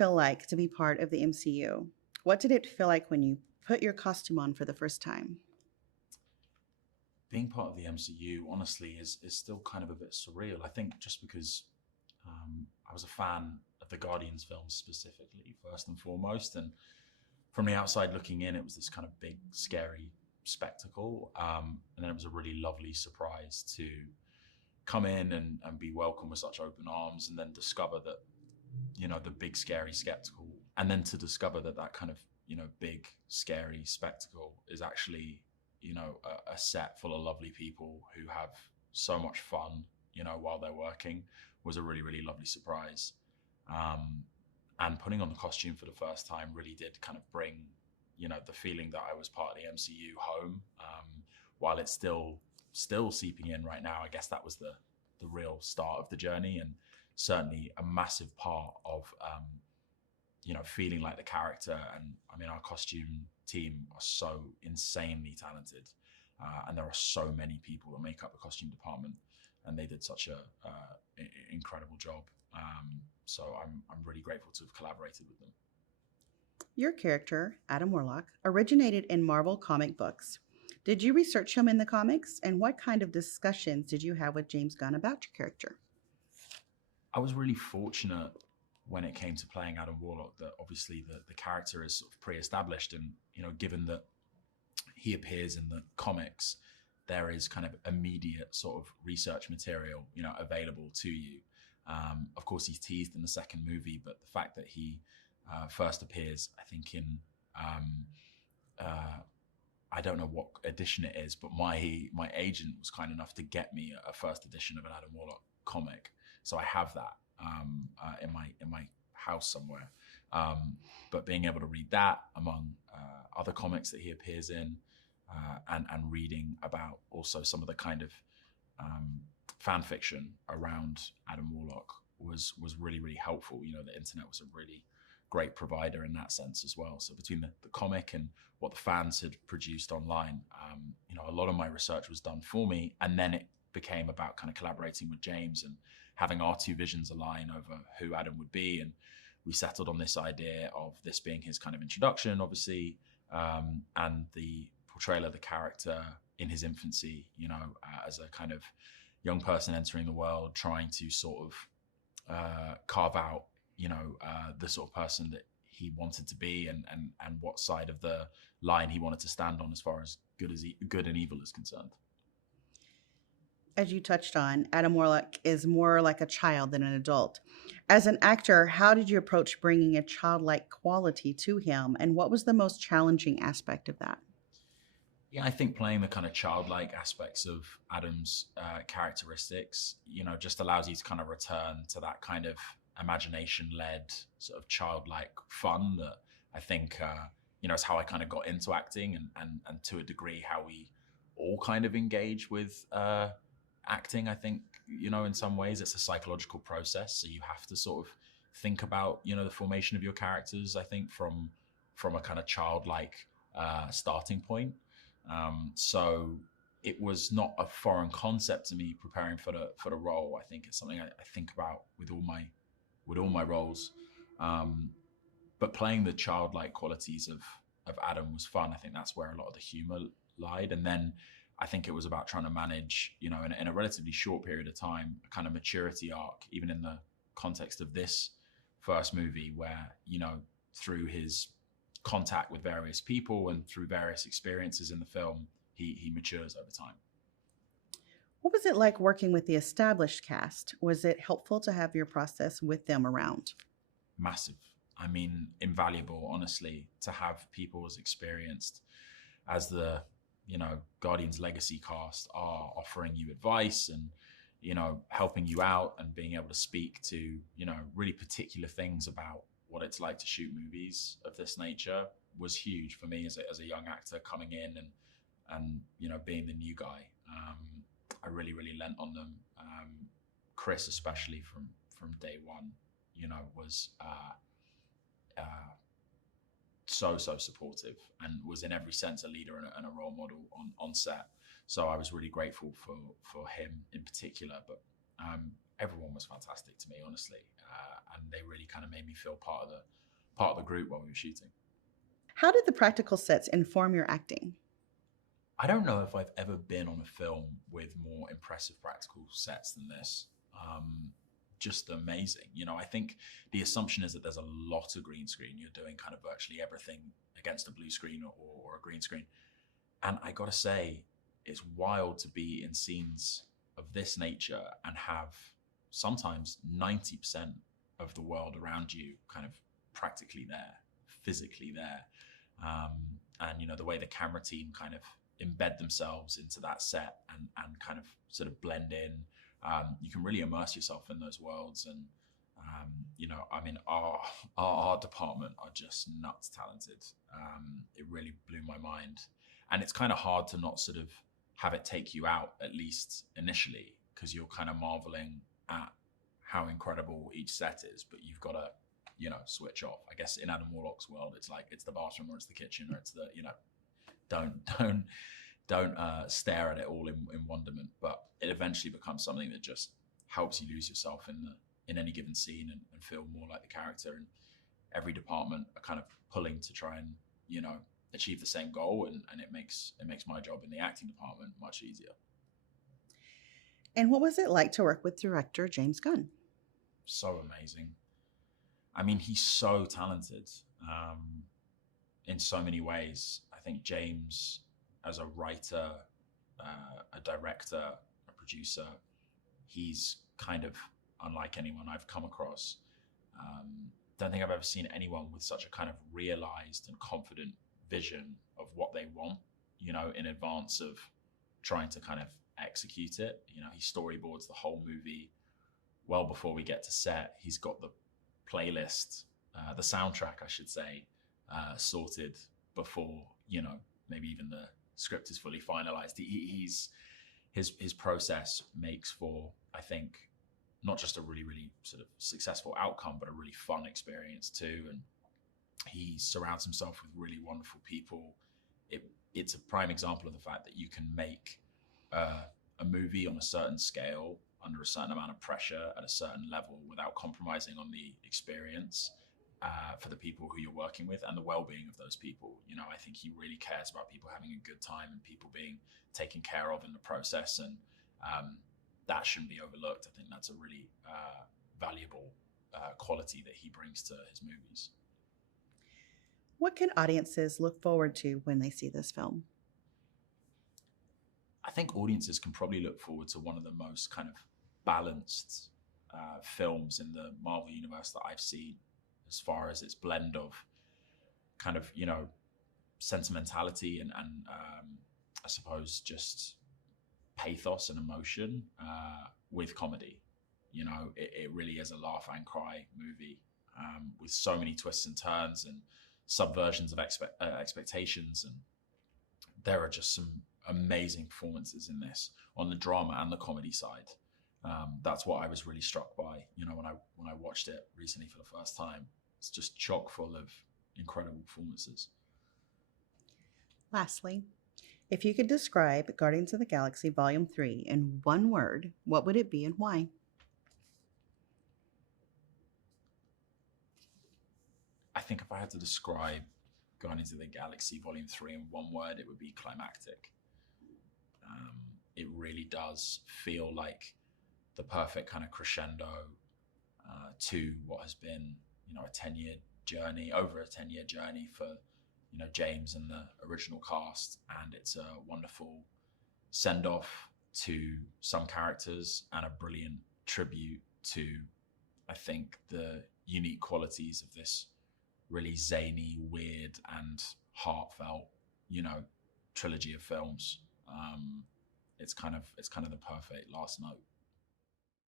feel like to be part of the MCU? What did it feel like when you put your costume on for the first time? Being part of the MCU, honestly, is still kind of a bit surreal. I think just because I was a fan of the Guardians films specifically, first and foremost, and from the outside looking in, it was this kind of big, scary spectacle, and then it was a really lovely surprise to come in and be welcomed with such open arms, and then discover that the big, scary spectacle, and then to discover that that kind of big, scary spectacle is actually a set full of lovely people who have so much fun, while they're working, was a really, really lovely surprise. And putting on the costume for the first time really did kind of bring, the feeling that I was part of the MCU home. While it's still seeping in right now, I guess that was the real start of the journey, and certainly a massive part of feeling like the character. And I mean, our costume team are so insanely talented, and there are so many people that make up the costume department, and they did such a incredible job. So I'm really grateful to have collaborated with them. Your character, Adam Warlock, originated in Marvel comic books. Did you research him in the comics, and what kind of discussions did you have with James Gunn about your character? I was really fortunate when it came to playing Adam Warlock that obviously the character is sort of pre-established, and given that he appears in the comics, there is kind of immediate sort of research material available to you. Of course, he's teased in the second movie, but the fact that he first appears, I think um, uh, I don't know what edition it is, but my agent was kind enough to get me a first edition of an Adam Warlock comic, so I have that in my house somewhere. But being able to read that among other comics that he appears in, and reading about also some of the kind of fan fiction around Adam Warlock was really, really helpful. The internet was a really great provider in that sense as well. So between the comic and what the fans had produced online, a lot of my research was done for me, and then it became about kind of collaborating with James and having our two visions align over who Adam would be. And we settled on this idea of this being his kind of introduction, obviously, and the portrayal of the character in his infancy, as a kind of young person entering the world, trying to sort of carve out, the sort of person that he wanted to be, and what side of the line he wanted to stand on as far as good and evil is concerned. As you touched on, Adam Warlock is more like a child than an adult. As an actor, how did you approach bringing a childlike quality to him, and what was the most challenging aspect of that? Yeah, I think playing the kind of childlike aspects of Adam's characteristics, just allows you to kind of return to that kind of imagination-led sort of childlike fun that I think, is how I kind of got into acting, and to a degree how we all kind of engage with acting. I think, in some ways it's a psychological process, so you have to sort of think about, the formation of your characters, I think, from a kind of childlike starting point. So it was not a foreign concept to me preparing for the role. I think it's something I think about with all my roles. But playing the childlike qualities of Adam was fun. I think that's where a lot of the humor lied. And then I think it was about trying to manage, in a relatively short period of time, a kind of maturity arc, even in the context of this first movie, where, through his contact with various people and through various experiences in the film, he matures over time. What was it like working with the established cast? Was it helpful to have your process with them around? Massive. I mean, invaluable, honestly, to have people as experienced as the, Guardians Legacy cast are, offering you advice and, helping you out, and being able to speak to, really particular things about what it's like to shoot movies of this nature was huge for me as a young actor coming in and being the new guy. I really, really lent on them. Chris, especially from day one, was uh, so supportive, and was in every sense a leader and a role model on set. So I was really grateful for him in particular. But everyone was fantastic to me, honestly, and they really kind of made me feel part of the group while we were shooting. How did the practical sets inform your acting? I don't know if I've ever been on a film with more impressive practical sets than this. Just amazing. I think the assumption is that there's a lot of green screen. You're doing kind of virtually everything against a blue screen or a green screen. And I got to say, it's wild to be in scenes of this nature and have sometimes 90% of the world around you kind of practically there, physically there. And the way the camera team kind of embed themselves into that set and kind of sort of blend in. You can really immerse yourself in those worlds. And, our art department are just nuts talented. It really blew my mind. And it's kind of hard to not sort of have it take you out, at least initially, because you're kind of marveling at how incredible each set is, but you've got to, switch off. I guess in Adam Warlock's world, it's like, it's the bathroom or it's the kitchen or it's the, don't stare at it all in wonderment, but it eventually becomes something that just helps you lose yourself in any given scene and feel more like the character. And every department are kind of pulling to try and achieve the same goal, and it makes my job in the acting department much easier. And what was it like to work with director James Gunn? So amazing. I mean, he's so talented in so many ways. I think James, as a writer, a director, a producer, he's kind of unlike anyone I've come across. Don't think I've ever seen anyone with such a kind of realized and confident vision of what they want, in advance of trying to kind of execute it. He storyboards the whole movie well before we get to set. He's got the playlist, the soundtrack, I should say, sorted before, maybe even the script is fully finalized. His process makes for, I think, not just a really, really sort of successful outcome, but a really fun experience too. And he surrounds himself with really wonderful people. It's a prime example of the fact that you can make a movie on a certain scale under a certain amount of pressure at a certain level without compromising on the experience for the people who you're working with and the well-being of those people. I think he really cares about people having a good time and people being taken care of in the process. And that shouldn't be overlooked. I think that's a really valuable quality that he brings to his movies. What can audiences look forward to when they see this film? I think audiences can probably look forward to one of the most kind of balanced films in the Marvel universe that I've seen, as far as its blend of kind of, sentimentality and I suppose just pathos and emotion with comedy. It really is a laugh and cry movie with so many twists and turns and subversions of expectations. And there are just some amazing performances in this on the drama and the comedy side. That's what I was really struck by, when I watched it recently for the first time. It's just chock full of incredible performances. Lastly, if you could describe Guardians of the Galaxy Volume 3 in one word, what would it be and why? I think if I had to describe Guardians of the Galaxy Volume 3 in one word, it would be climactic. It really does feel like the perfect kind of crescendo to what has been, a 10-year journey, over a 10-year journey for, James and the original cast. And it's a wonderful send-off to some characters and a brilliant tribute to, I think, the unique qualities of this really zany, weird, and heartfelt, trilogy of films. It's kind of the perfect last note.